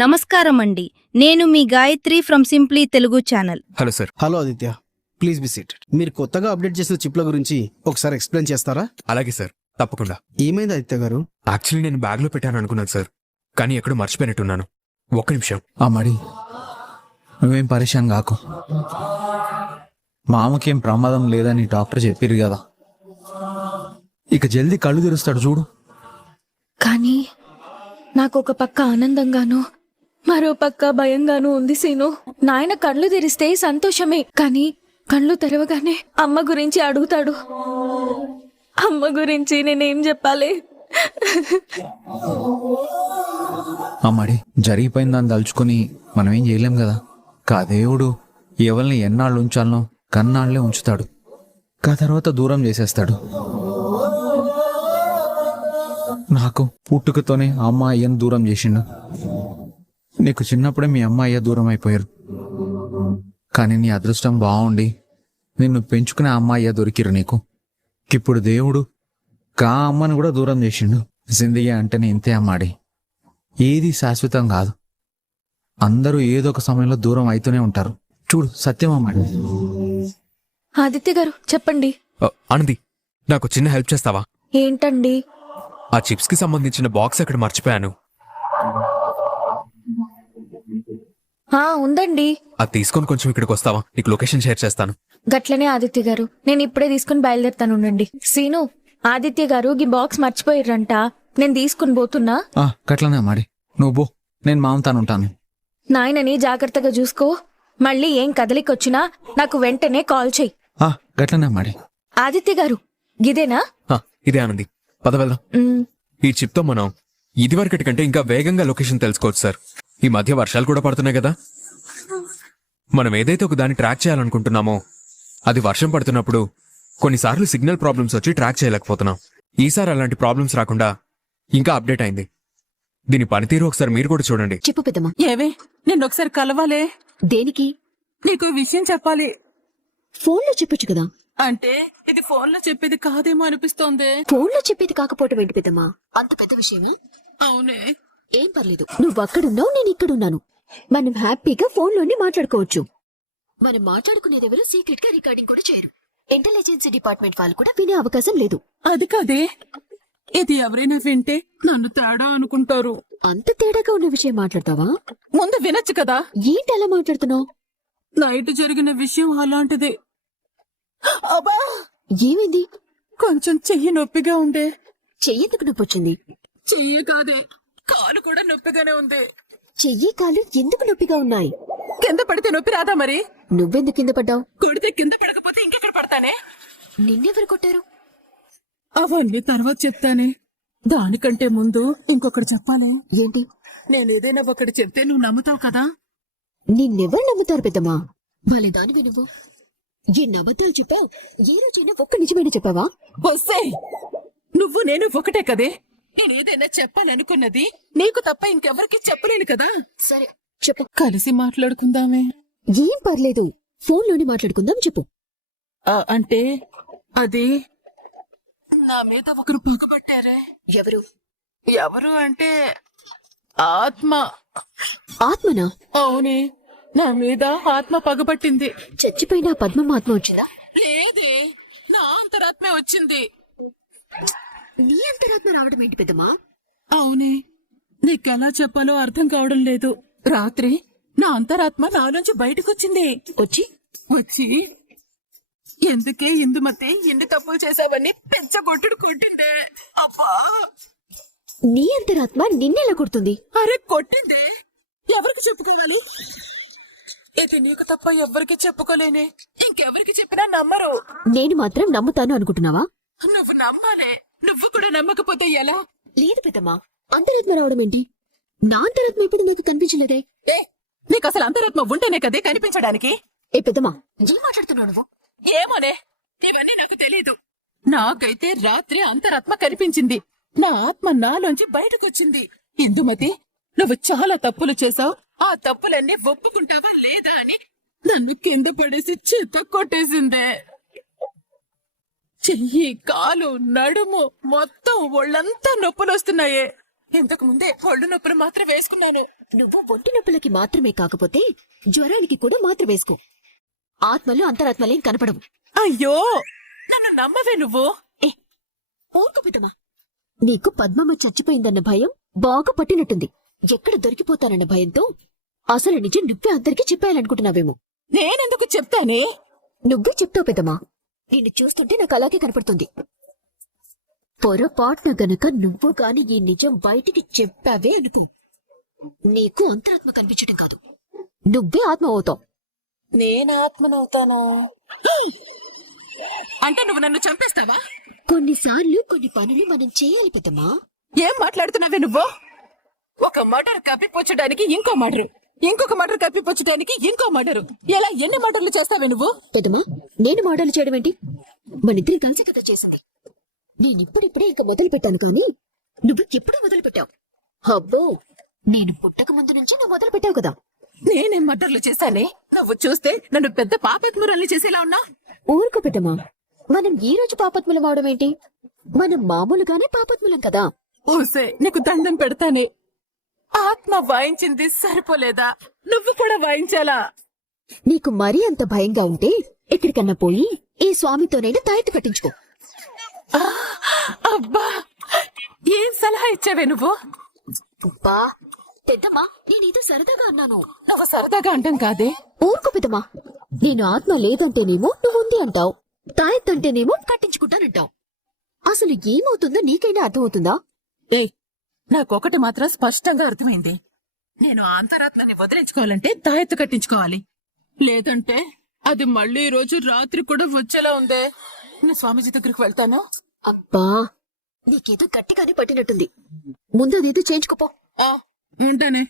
నమస్కారం అండి. నేను మీ Gayatri from simply Telugu channel. Hello sir. Hello Aditya, please be seated. మీరు కొత్తగా అప్డేట్ చేసిన చిప్ల గురించి ఒకసారి ఎక్స్ప్లెయిన్ చేస్తారా? అలాగే సార్, తప్పకుండా. ఏమైంది ఆదిత్య గారు? యాక్చువల్లీ నేను బ్యాగ్లో పెట్టాను అనుకున్నాను సార్, కానీ ఎక్కడో మర్చిపోయినట్టున్నాను. ఒక్క నిమిషం. మడి నువ్వేం పరేషాన్ కాకు. మామకేం ప్రమాదం లేదని డాక్టర్ చెప్పిర్రు కదా, ఇక జల్దీ కళ్ళు తెరుస్తాడు చూడు. కానీ నాకు ఒక పక్క ఆనందంగానూ మరో పక్క భయంగానూ ఉంది సీను. నాయన కళ్ళు తెరిస్తే సంతోషమే, కానీ కళ్ళు తెరవగానే అమ్మ గురించి అడుగుతాడు. అమ్మ గురించి నేనేం చెప్పాలి? మడి జరిగిపోయిందని తలుచుకొని మనం ఏం చేయలేం కదా. దేవుడు ఎవరిని ఎన్నాళ్ళు ఉంచాలనో కన్నాళ్లే ఉంచుతాడు, తర్వాత దూరం చేసేస్తాడు. నాకు పుట్టుకతోనే అమ్మ అయ్యను దూరం చేసిండు. నీకు చిన్నప్పుడే మీ అమ్మ అయ్య దూరం అయిపోయారు, కానీ నీ అదృష్టం బాగుండి నిన్ను పెంచుకునే అమ్మ అయ్య దొరికిరు నీకు. ఇప్పుడు దేవుడు కా అమ్మను కూడా దూరం చేసిండు. జిందగీ అంటేనే ఇంతే అమ్మాడి, ఏది శాశ్వతం కాదు. అందరూ ఏదో ఒక సమయంలో దూరం అవుతూనే ఉంటారు. చూడు, సత్యం అమ్మాడి. ఆదిత్య గారు చెప్పండి. ఆనంది, నాకు చిన్న హెల్ప్ చేస్తావా? ఏంటండి? ఆ చిప్స్ కి సంబంధించిన బాక్స్ అక్కడ మర్చిపోయాను. ఉందండి. అది తీసుకొని కొంచెం ఇక్కడికి వస్తావా? నీకు లొకేషన్ షేర్ చేస్తాను. గట్లనే ఆదిత్య గారు, నేను ఇప్పుడే తీసుకుని బయలుదేరుతాను. ఉండండి. సీను, ఆదిత్య గారు ఈ బాక్స్ మర్చిపోయిర్రంట, నేను తీసుకుని పోతున్నా. గట్లనే అమ్మాడి, నువ్వు బో, నేను మామతానుంటాను. నాయనని జాగ్రత్తగా చూసుకో. మళ్ళీ ఏం కదలికొచ్చినా నాకు వెంటనే కాల్ చెయ్యి. గట్లనే అమ్మాడి. ఆదిత్య గారు, గిదేనా? ఇదే ఆనంది, పద వెళ్దాం. ఈ చిప్ తో మనం ఇదివరకటి కంటే ఇంకా వేగంగా లొకేషన్ తెలుసుకోవచ్చు సార్. ఈ మధ్య వర్షాలు కూడా పడుతున్నాయి కదా. మనం ఏదైతే ఒక దాన్ని ట్రాక్ చేయాలనుకుంటున్నామో అది వర్షం పడుతున్నప్పుడు కొన్నిసార్లు సిగ్నల్ ప్రాబ్లమ్స్ వచ్చి ట్రాక్ చేయలేకపోతున్నాం. ఈసారి అలాంటి ప్రాబ్లమ్స్ రాకుండా ఇంకా అప్డేట్ అయింది. దీని పనితీరు ఒకసారి మీరు కూడా చూడండి. చెప్పు పెద్దమ్మా. ఏవే, నిన్నొకసారి కలవాలే. దేనికి? నీకు విషయం చెప్పాలి. ఫోన్లో చెప్పొచ్చు కదా. అంటే ఇది ఫోన్లో చెప్పేది కాదేమో అనిపిస్తోంది. ఫోన్లో చెప్పేది కాకపోవటం ఏంటి పెద్దమ్మా? అంత పెద్ద విషయమా? అవునే. ఏం పర్లేదు, నువ్వు అక్కడున్నావు, నేను ఇక్కడున్నాను. మనం హ్యాపీగా ఫోన్లోనే మాట్లాడుకోవచ్చు. మనం మాట్లాడుకునేదెవరూ సీక్రెట్ గా రికార్డింగ్ కూడా చేయరు. ఇంటెలిజెన్స్ డిపార్ట్మెంట్ వాళ్ళు కూడా వినే అవకాశం లేదు. అది కాదే, ఇది ఎవరైనా వింటే నన్ను తేడా అనుకుంటారు. అంత తేడాగా ఉన్న విషయం మాట్లాడతావా? ముందు వినొచ్చు కదా. ఏంటి అలా మాట్లాడుతున్నావు? నైట్ జరిగిన విషయం అలాంటిది. అబ్బా, ఏమైంది? కొంచెం చెయ్యి నొప్పిగా ఉండే. చెయ్యెందుకు నొప్పి వచ్చింది? చెయ్యి కాదే, కాలు కూడా నొప్పిగానే ఉంది. చెయ్యి కాలు ఎందుకు నొప్పిగా ఉన్నాయి? కింద పడితే నొప్పి రాదా మరి? నువ్వెందుకు కింద పడ్డావు? కొడితే కింద పడకపోతే ఇంకెక్కడ పడతానే? నిన్నెవరు కొట్టారు? అవన్నీ తర్వాత చెప్తానే. దానికంటే ముందు ఇంకొకటి చెప్పాలి. ఏంటి? నేను ఏదైనా ఒకటి చెప్తే నువ్వు నమ్ముతావు కదా. నిన్నెవరు నమ్ముతారు పెద్దమ్మా? భలే దానివి నువ్వు. ఎన్ని అబద్ధాలు చెప్పావు? ఏ రోజైనా ఒక్క నిజమైన చెప్పావా? వస్తే నువ్వు నేను ఒకటే కదే. నేను ఏదైనా చెప్పాలనుకున్నది నీకు తప్ప ఇంకెవరికి చెప్పలేను కదా. సరే చెప్పు. కలిసి మాట్లాడుకుందామే. ఏం పర్లేదు, ఫోన్లోనే మాట్లాడుకుందాం. చెప్పు. అంటే అది నా మీద ఒకరు పగబట్టారే. ఎవరు? ఎవరు అంటే ఆత్మ. ఆత్మనా? అవునే, నా మీద ఆత్మ పగబట్టింది. చచ్చిపోయిన పద్మం ఆత్మ వచ్చిందా? లేదే, నా అంతరాత్మే వచ్చింది. నీ అంతరాత్మ రావడం ఏంటి పెద్దమ్మా? అవునే, నీకెలా చెప్పాలో అర్థం కావడం లేదు. రాత్రి నా అంతరాత్మ నాలోంచి బయటకొచ్చింది. వచ్చి ఎందుకే ఇందుమతి ఎన్ని తప్పులు చేశావని పెంచగొట్టుడు కొట్టిందే. అబ్బా, నీ అంతరాత్మ నిన్నెలా కొడుతుంది? అరే కొట్టిందే. ఎవరికి చెప్పుకోవాలి? ఇది నీకు తప్ప ఎవరికి చెప్పుకోలేనే. ఇంకెవరికి చెప్పినా నమ్మరు. నేను మాత్రం నమ్ముతాను అనుకుంటున్నావా? నువ్వు నమ్మాలే. నువ్వు కూడా నమ్మకపోతే ఎలా? లేదు పెద్దమ్మా, అంతరాత్మ రావడం ఏంటి? నా అంతరాత్మ ఇప్పుడు నాకు కనిపించలేదే. నీకు అసలు అంతరాత్మ ఉంటేనే కదే కనిపించడానికి. ఏ పెద్దమ్మా, ఏం మాట్లాడుతున్నావు నువ్వు? ఏమోనే, ఇవన్నీ నాకు తెలీదు. నాకైతే రాత్రి అంతరాత్మ కనిపించింది. నా ఆత్మ నాలోంచి బయటకొచ్చింది. ఇందుమతి, నువ్వు చాలా తప్పులు చేశావు. ఆ తప్పులన్నీ ఒప్పుకుంటావా లేదా అని నన్ను కింద పడేసి చేత కొట్టేసిందే. చెయ్యి, కాలు, నడుము మొత్తం ఒళ్ళంతా నొప్పులు వస్తున్నాయే. ఇంతకు ముందే ఒళ్ళు నొప్పులు మాత్రం వేసుకున్నాను. నువ్వు ఒంటి నొప్పులకి మాత్రమే కాకపోతే జ్వరానికి కూడా మాత్ర వేసుకో. ఆత్మలు అంతరాత్మలేం కనపడవు. అయ్యో నన్ను నమ్మవే నువ్వు. ఏ ఓర్కుపితమా, నీకు పద్మమ్మ చచ్చిపోయిందన్న భయం బాగా పట్టినట్టుంది. ఎక్కడ దొరికిపోతానన్న భయంతో అసలు నిజం నువ్వే అందరికీ చెప్పాలనుకుంటున్నావేమో. నేనెందుకు చెప్తానే? నువ్వే చెప్తావు పెద్దమ్మా. నిన్ను చూస్తుంటే నాకు అలాగే కనపడుతుంది. పొరపాటున గనక నువ్వు గాని ఈ నిజం బయటికి చెప్పావే అనుకో, నీకు అంతరాత్మ కనిపించడం కాదు, నువ్వే ఆత్మ అవుతావు. నేను ఆత్మనవుతానా? అంటే నువ్వు నన్ను చంపేస్తావా? కొన్నిసార్లు కొన్ని పనులు మనం చేయాలి పెద్దమ్మా. ఏం మాట్లాడుతున్నావే నువ్వు? ఒక మర్డర్ కప్పిపుచ్చడానికి ఇంకో మర్డర్, ఇంకొక మర్డర్ కప్పిపుచ్చడానికి ఇంకో మర్డర్, ఎలా ఎన్ని మర్డర్లు చేస్తావే నువ్వు? పెద్దమ్మా, నేను మోడల్ చేయడం ఏంటి? మనిద్దరి కలిసి కథ చేసింది. నేనిప్పుడిప్పుడే ఇక మొదలు పెట్టాను కానీ నువ్వు ఎప్పుడూ మొదలు పెట్టావు. అబ్బో, నేను పుట్టక ముందు నుంచి నువ్వు మొదలు పెట్టావు కదా. నేనేం మర్డర్లు చేశానే? నువ్వు చూస్తే నన్ను పెద్ద పాపత్మురాల్ని చేసేలా ఉన్నా. ఊరుకో పెద్దమ్మా, మనం ఈ రోజు పాపత్ములం అవడం ఏంటి? మనం మామూలుగానే పాపత్ములం కదా. ఊసే నీకు దండం పెడతానే. ఆత్మ వాయించింది సరిపోలేదా? నువ్వు కూడా వాయించాలా? నీకు మరీ అంత భయంగా ఉంటే ఎక్కడికన్నా పోయి ఈ స్వామితోనైనా తాయెత్తు కట్టించుకో. అబ్బా, ఏం సలహా ఇచ్చావే నువ్వు? అబ్బా పెద్దమ్మా, నేనేదో సరదాగా అన్నాను. నువ్వు సరదాగా అంటాం కాదే. ఊరుకో పెద్దమ్మా, నేను ఆత్మ లేదంటేనేమో నువ్వు ఉంది అంటావు, తాయెత్తు అంటేనేమో కట్టించుకుంటానంటావు. అసలు ఏమవుతుందో నీకైనా అర్థమవుతుందా? ఏయ్, నాకొకటి మాత్రం స్పష్టంగా అర్థమైంది. నేను ఆ అంతరాత్మని వదిలించుకోవాలంటే తాయెత్తు కట్టించుకోవాలి. లేదంటే అది మళ్ళీ ఈ రోజు రాత్రి కూడా వచ్చేలా ఉందే. నేను స్వామీజీ దగ్గరికి వెళ్తాను. అబ్బా, నీకేదో గట్టిగానే పట్టినట్టుంది. ముందు అదేదో చేయించుకోపో. ఆ, ఉంటానే.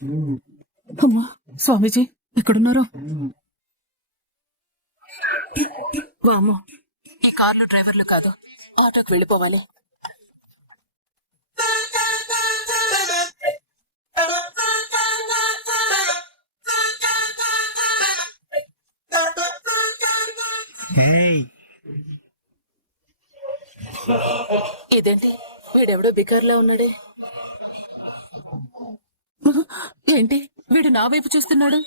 అమ్మా, స్వామీజీ ఎక్కడున్నారు? వామ్మో, ఈ కార్లు డ్రైవర్లు కాదు, ఆటోకి వెళ్ళిపోవాలి. ఇదేంటి, వీడెవడో బికార్లా ఉన్నాడే. ఏంటి వీడు నా వైపు చూస్తున్నాడు?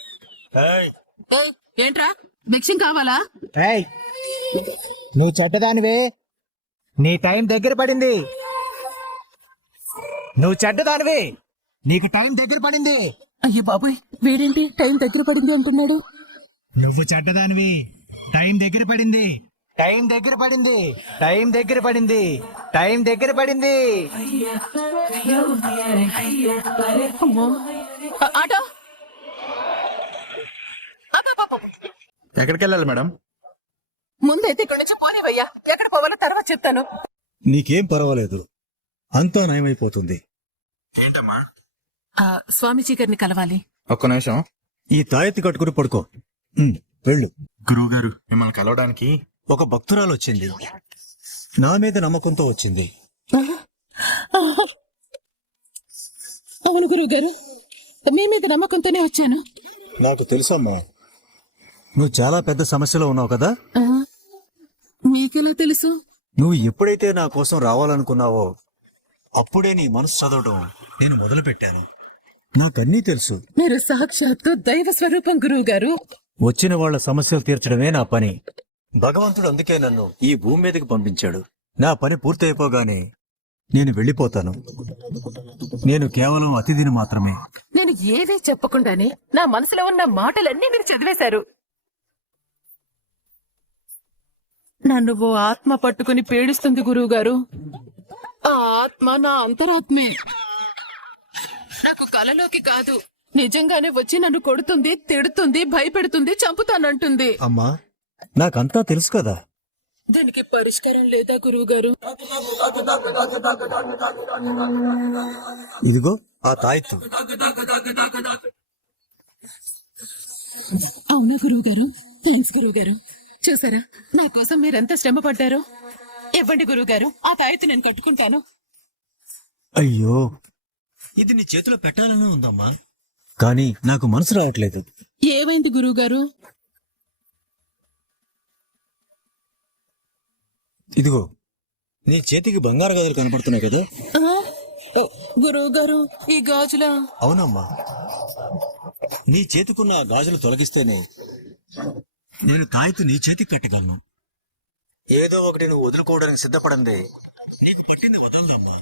ఏయ్, ఏంట్రా భిక్షం కావాలా? ఏయ్, నువ్వు చెడ్డదానివే, నీ టైం దగ్గర పడింది. నువ్వు చెడ్డదానివే, నీకు టైం దగ్గర పడింది. అయ్యో బాబోయ్, వీడేంటి టైం దగ్గర పడింది అంటున్నాడు? నువ్వు చెడ్డదానివి, టైం దగ్గర పడింది. టైం దగ్గర పడింది. టైం దగ్గర పడింది. టైం దగ్గర పడింది. అమ్మో, ఆటో. అబ్బబ్బబ్బ. ఎక్కడికి వెళ్ళాలి మేడం? ముందైతే ఇక్కడి నుంచి పోనేవయ్యా, ఎక్కడ పోవాలో తర్వాత చెప్తాను. నీకేం పర్వాలేదు, అంతా నయమైపోతుంది. ఏంటమ్మా? స్వామీజీ గారిని కలవాలి. ఒక్క నిమిషం. ఈ తాయెత్తి కట్టుకుని పడుకో. వెళ్ళు. గురువు గారు మిమ్మల్ని కలవడానికి ఒక భక్తురాలు వచ్చింది, నా మీద నమ్మకంతో వచ్చింది. అవును గురువు గారు, మీ మీద నమ్మకంతోనే వచ్చాను. నాకు తెలుసమ్మా, నువ్వు చాలా పెద్ద సమస్యలో ఉన్నావు కదా. మీకెలా తెలుసు? నువ్వు ఎప్పుడైతే నా కోసం రావాలనుకున్నావో అప్పుడే నీ మనసు చదవడం నేను మొదలు పెట్టాను. నాకన్నీ తెలుసు. మీరు సాక్షాత్తు దైవ స్వరూపం గురువు గారు. వచ్చిన వాళ్ళ సమస్యలు తీర్చడమే నా పని. భగవంతుడు అందుకే నన్ను ఈ భూమి మీదకి పంపించాడు. నా పని పూర్తయిపోగానే నేను వెళ్ళిపోతాను. నేను కేవలం అతిథిని మాత్రమే. నేను ఏవీ చెప్పకుండానే నా మనసులో ఉన్న మాటలన్నీ మీరు చదివేశారు. నన్ను ఓ ఆత్మ పట్టుకుని పీడిస్తుంది గురువు గారు. ఆ ఆత్మ నా అంతరాత్మే. నాకు కలలోకి కాదు, నిజంగానే వచ్చి నన్ను కొడుతుంది, తిడుతుంది, భయపెడుతుంది, చంపుతానంటుంది. అమ్మా, నాకంతా తెలుసు కదా. దానికి పరిష్కారం లేదా గురువు గారు? ఇదిగో ఆ తాయెత్తు. అవునా గురువు గారు? థ్యాంక్స్ గురువు గారు. చూసారా నా కోసం మీరెంత శ్రమ పడ్డారో. ఇవ్వండి గురువు గారు, ఆ తాయెత్తు నేను కట్టుకుంటాను. అయ్యో, ఇది నీ చేతిలో పెట్టాలని ఉందమ్మా, కానీ నాకు మనసు రావట్లేదు. ఏమైంది గురువు గారు? ఇదిగో, నీ చేతికి బంగారు గాజులు కనపడుతున్నాయి కదా. గురువు గారు, ఈ గాజులా? అవునమ్మా, నీ చేతికున్న ఆ గాజులు తొలగిస్తేనే నేను తాయితు నీ చేతికి కట్టగలను. ఏదో ఒకటి నువ్వు వదులుకోవడానికి సిద్ధపడందే నీకు పట్టింది వదలదమ్మా.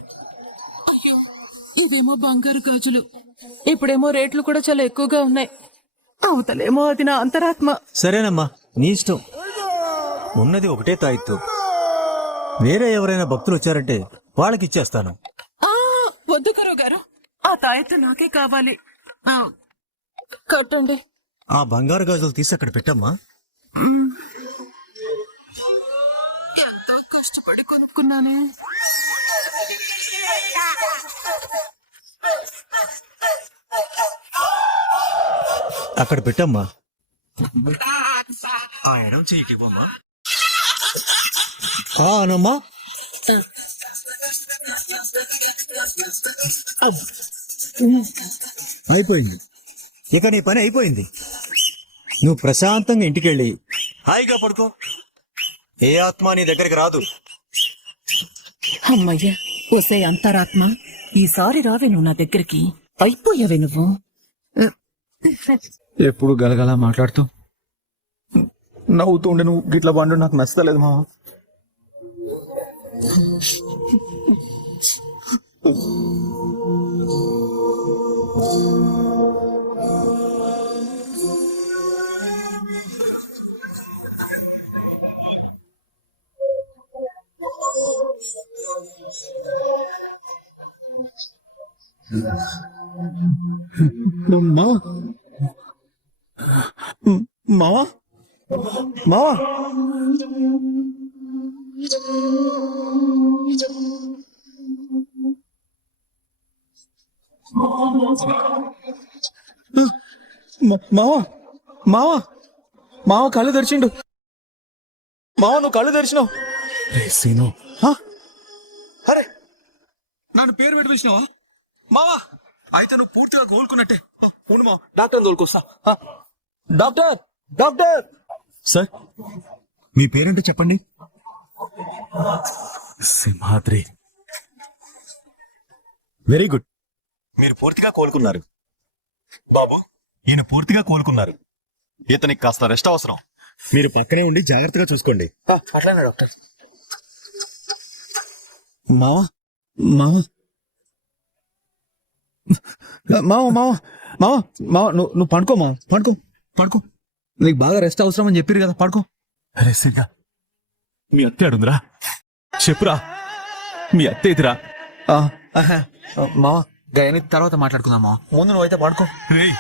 ఇవేమో బంగారు గాజులు, ఇప్పుడేమో రేట్లు కూడా చాలా ఎక్కువగా ఉన్నాయి. అవతలేమో అది నా అంతరాత్మ. సరేనమ్మా, నీ ఇష్టం. ఉన్నది ఒకటే తాయిత్తు. వేరే ఎవరైనా భక్తులు వచ్చారంటే వాళ్ళకి ఇచ్చేస్తాను. ఆ, వద్దు కరో గారు, ఆ తాయెత్తు నాకే కావాలి. ఆ, కట్టండి. ఆ బంగారు గాజులు తీసి అక్కడ పెట్టమ్మా. ఎంతో కష్టపడి కొనుక్కున్నానే. అక్కడ పెట్టమ్మా. ఆ ఎడం చెయ్యికి ఇవ్వమ్మా. అనమ్మా. అయిపోయింది. ఇక నీ పని అయిపోయింది. నువ్వు ప్రశాంతంగా ఇంటికెళ్ళి హాయిగా పడుకో. ఏ ఆత్మ నీ దగ్గరికి రాదు. అమ్మయ్య, ఒసే అంతరాత్మ, ఈసారి రావే నువ్వు నా దగ్గరికి. అయిపోయావే నువ్వు. ఎప్పుడు గలగలా మాట్లాడుతూ నవ్వుతూ ఉండే నువ్వు గిట్ల బండు నాకు నచ్చలేదు మామ. మావా మావా మావా మావా మావా మావ కళ్ళు తెరిచిండు. మావ నువ్వు కళ్ళు తెరిచినావు. సీను అరే నన్ను పేరు పెట్టి చూసినావా మావా? అయితే నువ్వు పూర్తిగా కోలుకున్నట్టే. ఉండు మావ, డాక్టర్ తోలుకొస్తా. Doctor doctor. సార్, మీ పేరేంటో చెప్పండి. సింహాద్రి. Very good. మీరు పూర్తిగా కోలుకున్నారు. బాబు, ఈయన పూర్తిగా కోలుకున్నారు. ఇతనికి కాస్త రెస్ట్ అవసరం. మీరు పక్కనే ఉండి జాగ్రత్తగా చూసుకోండి. అట్లానే డాక్టర్. మావా మావా మావా మావా మావా మావా నువ్వు పడుకో మావా, పడుకో పడుకో. నీకు బాగా రెస్ట్ అవసరం అని చెప్పారు కదా, పడుకో. అరే సిగా, మీ అత్తే అడుందిరా, చెప్పురా. మీ అత్తే ఎదురా. మావా గయని తర్వాత మాట్లాడుకుందాం మావా, ముందు నువ్వు అయితే పడుకో. రేయ్,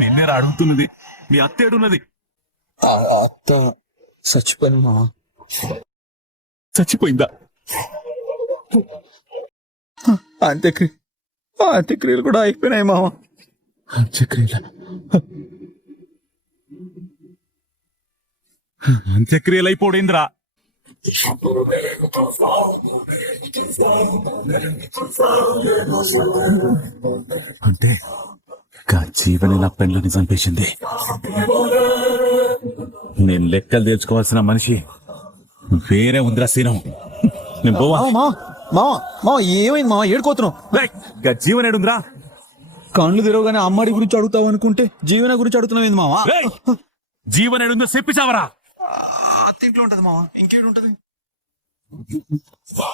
నిన్నే అడుగుతున్నది. మీ అత్తే అడున్నది. అత్త చచ్చిపోయింది మావా. చచ్చిపోయిందా? అంత్యక్రియలు కూడా అయిపోయినాయి మావా. అంత్యక్రియలు అయిపోయిందిరా. అంటే జీవని నా పెళ్ళని చంపేసింది. నేను లెక్కలు తెచ్చుకోవాల్సిన మనిషి వేరే ఉందిరా సీనం. నేను పోవా. మావా మావా ఏమైంది మావా? ఏడుకోతున్నావు. జీవనేడుందిరా. కళ్ళు తెరవగానే అమ్మాడి గురించి అడుగుతావు అనుకుంటే జీవన గురించి అడుగుతున్నావు ఏంది మావా? జీవనేడుందో చెప్పిచావరా. అత్తింట్లో ఉంటది మావా, ఇంకేడు ఉంటది.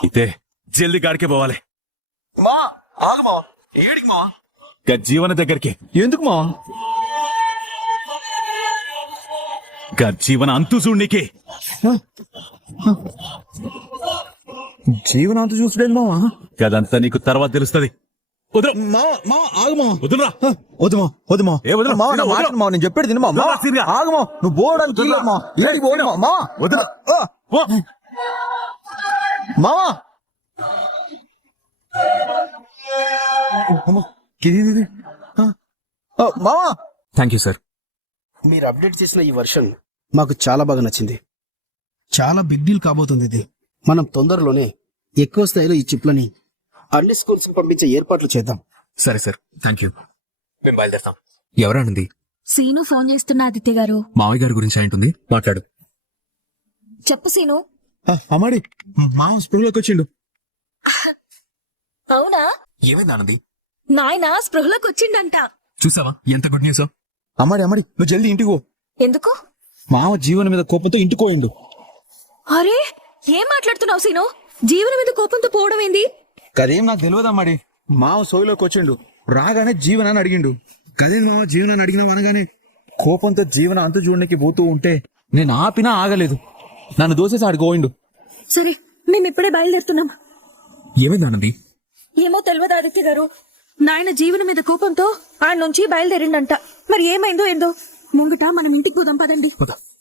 అయితే జల్దీ గాడికే పోవాలి. మా ఆగు మావా, ఏడికి మావా? జీవన దగ్గరికి. ఎందుకు మావా? జీవన అంతు చూడనీకి. జీవనాంత చూసుడేది మావా? గదంతా నీకు తర్వాత తెలుస్తుంది. వదరు మావా మావా ఆగు మావా. వదులురా. వద్దు మావా, వద్దు మావా. ఏ వదలు? మావా, నా వదలు. మాట మావా, నేను చెప్పేది తిను మావా. వదలురా, సీన్గా. ఆగు మావా, నువ్వు పోవడానికి వీల్లేదు మావా. ఏడికి పోను మావా. మావా వదరు. ఆ, మావా. అమ్మా, ఇది. మావా. Thank you sir. మీరు అప్డేట్ చేసిన ఈ వర్షన్ మాకు చాలా బాగా నచ్చింది. చాలా బిగ్ డీల్ కాబోతుంది ఇది. మనం తొందరలోనే ఎక్కువ స్థాయిలో ఈ చిప్లని అన్ని స్కూల్స్ కి పంపించే ఏర్పాట్లు చేద్దాం. సరే సార్, థ్యాంక్ యూ. మేము బయలుదేరుతాం. ఎవరానుంది? సీను ఫోన్ చేస్తున్నా ఆదిత్య గారు. మావయ్య గారి గురించి ఏంటుంది? మాట్లాడు. చెప్పు సీను. అమ్మాడి మావ స్పృహలోకి వచ్చిండు. అవునా? ఏమైంది ఆనంది? నాయన స్పృహలోకి వచ్చిండంట. చూసావా ఎంత గుడ్ న్యూస్. అమ్మాడి నువ్వు జల్దీ ఇంటికి పో. ఎందుకు? మామ జీవన మీద కోపంతో ఇంటికి పోయిండు. అరే ఏం మాట్లాడుతున్నావు సీను? జీవనం మీద కోపంతో పోవడం ఏంది? కదేం నాకు తెలియదు అమ్మాడి. మామ సోయిలోకి వచ్చిండు, రాగానే జీవనాన్ని అడిగిండు. కదే మామ జీవనాన్ని అడిగినావు అనగానే కోపంతో జీవన అంతు చూడడానికి పోతూ ఉంటే నేను ఆపినా ఆగలేదు, నన్ను దోసేసి ఆడిపోయిండు. సరే మేము ఇప్పుడే బయలుదేరుతున్నాం. ఏమైంది ఆనంది? ఏమో తెలియదు ఆదిత్య గారు, నాయన జీవనం మీద కోపంతో ఆడ నుంచి బయలుదేరిండంట. మరి ఏమైందో ఏందో ముంగట మనం ఇంటికి పోదాం పదండి. పద.